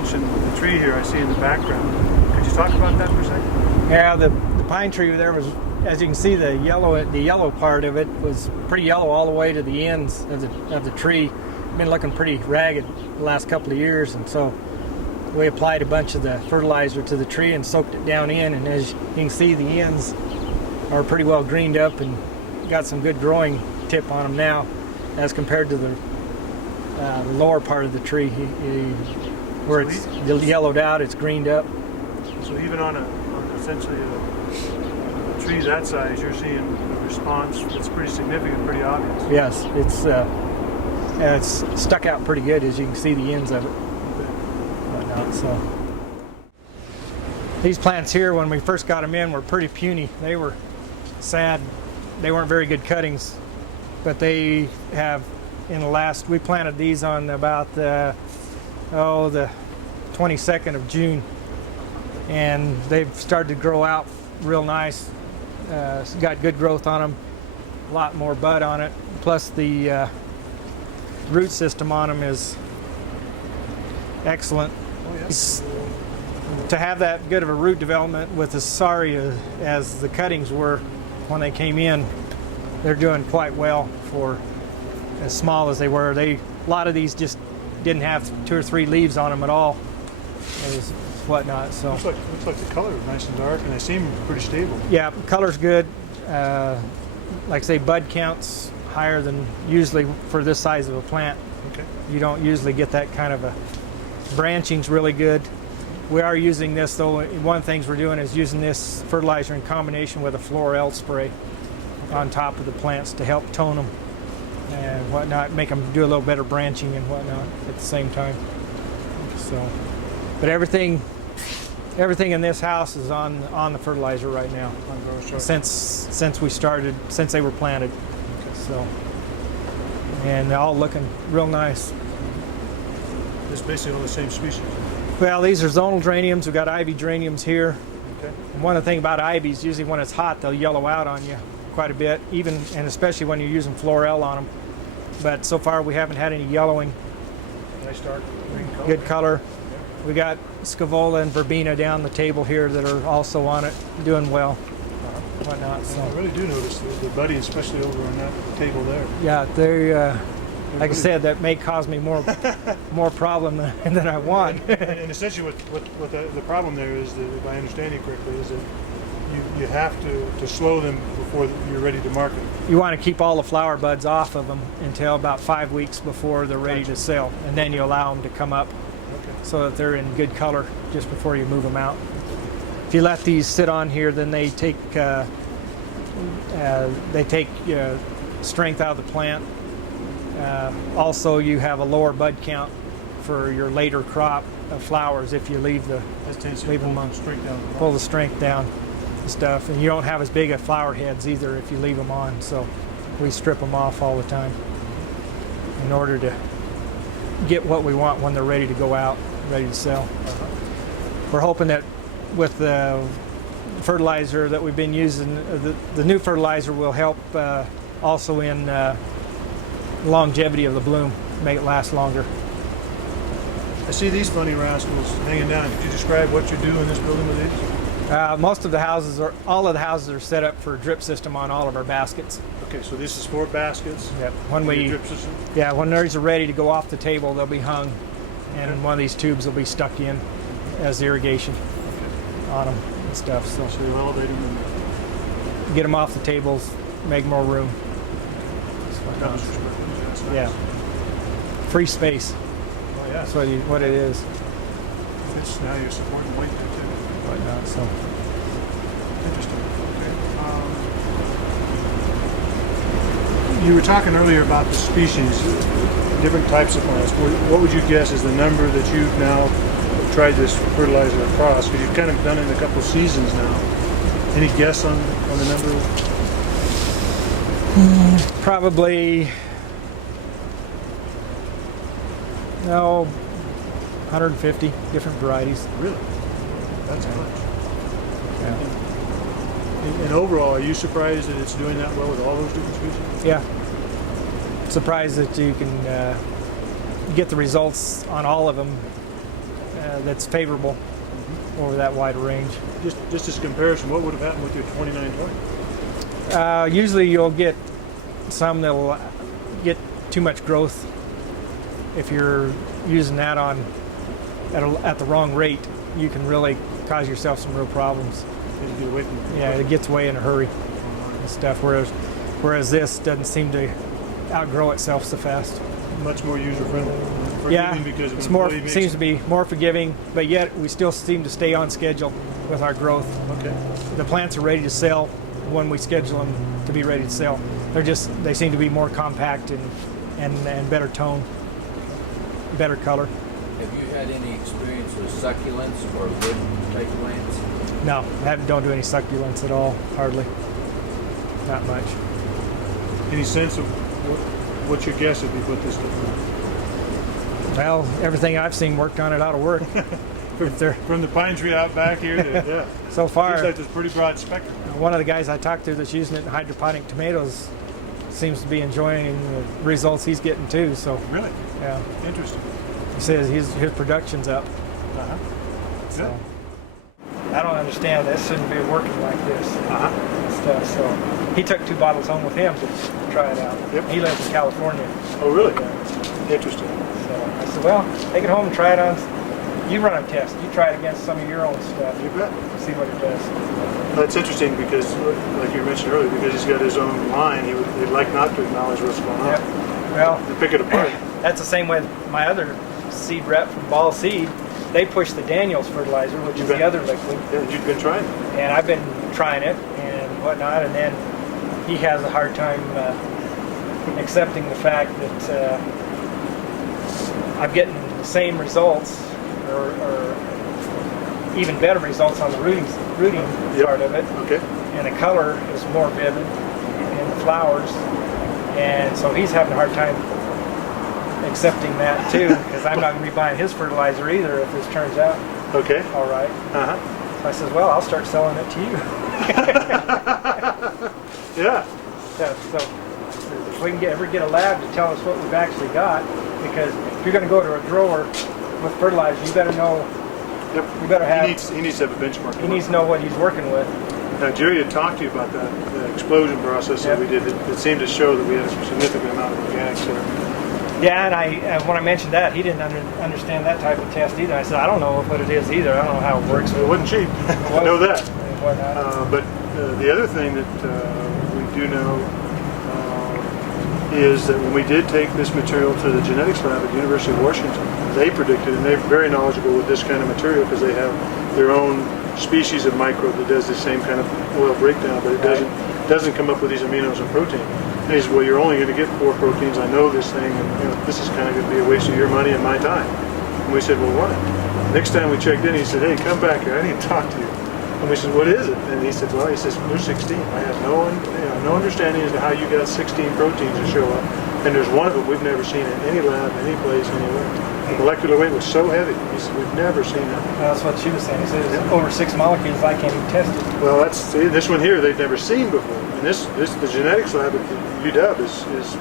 mentioned the tree here I see in the background. Could you talk about that for a second? Yeah, the pine tree there was, as you can see, the yellow part of it was pretty yellow all the way to the ends of the tree. Been looking pretty ragged the last couple of years, and so we applied a bunch of the fertilizer to the tree and soaked it down in, and as you can see, the ends are pretty well greened up and got some good growing tip on them now as compared to the lower part of the tree where it's yellowed out, it's greened up. So even on essentially a tree that size, you're seeing a response that's pretty significant, pretty obvious. Yes, it's stuck out pretty good, as you can see the ends of it. So these plants here, when we first got them in, were pretty puny. They were sad. They weren't very good cuttings, but they have, in the last, we planted these on about the 22nd of June, and they've started to grow out real nice. Got good growth on them, a lot more bud on it. Plus the root system on them is excellent. Oh, yes. To have that good of a root development with as sorry as the cuttings were when they came in, they're doing quite well for as small as they were. A lot of these just didn't have 2 or 3 leaves on them at all. It was whatnot. So looks like the color is nice and dark, and they seem pretty stable. yeah, color's good. Like I say, bud counts higher than usually for this size of a plant. Okay. You don't usually get that kind of a branching's really good. We are using this though. One of the things we're doing is using this fertilizer in combination with a Florel spray on top of the plants to help tone them and whatnot, make them do a little better branching and whatnot at the same time. So, but everything in this house is on the fertilizer right now since we started, since they were planted. Okay. So, and they're all looking real nice. It's basically all the same species. Well, these are zonal geraniums. We've got ivy geraniums here. Okay. And one of the things about ivies, usually when it's hot, they'll yellow out on you quite a bit, even and especially when you're using Florel on them. But so far we haven't had any yellowing. Nice dark green color. Good color. We got Scaevola and Verbena down the table here that are also on it, doing well. Whatnot. So I really do notice the buddy, especially over on that table there. yeah, they. Like I said, that may cause me more problem than I want. And essentially, what the problem there is, that, if I understand you correctly, is that you have to slow them before you're ready to market. You want to keep all the flower buds off of them until about 5 weeks before they're ready to sell, and then you allow them to come up so that they're in good color just before you move them out. If you let these sit on here, then they take strength out of the plant. Also, you have a lower bud count for your later crop of flowers if you leave them on. Pull the strength down and stuff, and you don't have as big of flower heads either if you leave them on. So we strip them off all the time in order to get what we want when they're ready to go out, ready to sell. We're hoping that with the fertilizer that we've been using, the new fertilizer will help also in longevity of the bloom, make it last longer. I see these funny rascals hanging down. Could you describe what you do in this building with these? All of the houses are set up for a drip system on all of our baskets. Okay, so this is 4 baskets. Yep. Drip system. Yeah, when these are ready to go off the table, they'll be hung, and one of these tubes will be stuck in as irrigation on them and stuff. So you elevate them and get them off the tables, make more room. Yeah, free space. Oh yeah, That's what it is. It's now you're supporting weight there too. Whatnot, so Interesting. Okay. You were talking earlier about the species, different types of plants. What would you guess is the number that you've now tried this fertilizer across? Because you've kind of done it in a couple seasons now. Any guess on the number? probably 150 different varieties. Really? That's much. Yeah. And overall, are you surprised that it's doing that well with all those different species? Yeah. Surprised that you can get the results on all of them that's favorable over that wide range. Just as a comparison, what would have happened with your 2920? Usually you'll get some that will get too much growth if you're using that on at the wrong rate. You can really cause yourself some real problems. You get away from it. Yeah, it gets away in a hurry and stuff. Whereas this doesn't seem to outgrow itself so fast. Much more user friendly. Yeah, Because of it's more employee seems mix. to be more forgiving, but yet we still seem to stay on schedule with our growth. Okay. The plants are ready to sell when we schedule them to be ready to sell. They seem to be more compact and better tone, better color. Have you had any experience with succulents or wood type plants? No, don't do any succulents at all, hardly. Not much. Any sense of what's your guess if you put this stuff on? Well, everything I've seen worked on it ought to work. If they're From the pine tree out back here to, yeah. so far, Looks like there's a pretty broad spectrum. one of the guys I talked to that's using it in hydroponic tomatoes seems to be enjoying the results he's getting too. So Really? yeah, Interesting. he says his production's up. Uh-huh. So I don't understand. This shouldn't be working like this Uh-huh. and stuff. So he took 2 bottles home with him to try it out. Yep. He lives in California. Oh, really? Yeah. Interesting. So I said, well, take it home and try it on. You run a test. You try it against some of your own stuff. You bet. See what it does. That's interesting because, like you mentioned earlier, because he's got his own line, he'd like not to acknowledge what's going on. Yep. Well, And pick it apart. that's the same with my other seed rep from Ball Seed. They push the Daniels fertilizer, which You is bet. the other liquid, Yeah, you've been trying it. and I've been trying it and whatnot. And then he has a hard time accepting the fact that I'm getting the same results or even better results on the rooting Yep. part of it, Okay. and the color is more vivid in the flowers, and so he's having a hard time accepting that too, because I'm not going to be buying his fertilizer either if this turns out Okay. all right. Uh-huh. So I says, well, I'll start selling it to you. Yeah. So if we can ever get a lab to tell us what we've actually got, because if you're going to go to a grower with fertilizer, you better know. Yep. You better have. He needs to have a benchmark. He needs to know what he's working with. Now, Jerry had talked to you about that explosion process that Yep. we did. It seemed to show that we had a significant amount of organics there. Yeah, and when I mentioned that, he didn't understand that type of test either. I said, I don't know what it is either. I don't know how it works. It wasn't cheap. I know that. And whatnot. But the other thing that we do know is that when we did take this material to the genetics lab at the University of Washington, they predicted, and they're very knowledgeable with this kind of material because they have their own species of microbe that does the same kind of oil breakdown, but it doesn't come up with these aminos and protein. And he said, well, you're only going to get 4 proteins. I know this thing, and this is kind of going to be a waste of your money and my time. And we said, well, why? Next time we checked in, he said, hey, come back here. I need to talk to you. And we said, what is it? And he said, well, there's 16. I have no understanding as to how you got 16 proteins to show up. And there's one of them we've never seen in any lab, any place, anywhere. The molecular weight was so heavy. He said, we've never seen that. That's what she was saying. He said it's over 6 molecules. I can't even test it. Well, see, this one here they've never seen before. And the genetics lab at the UW is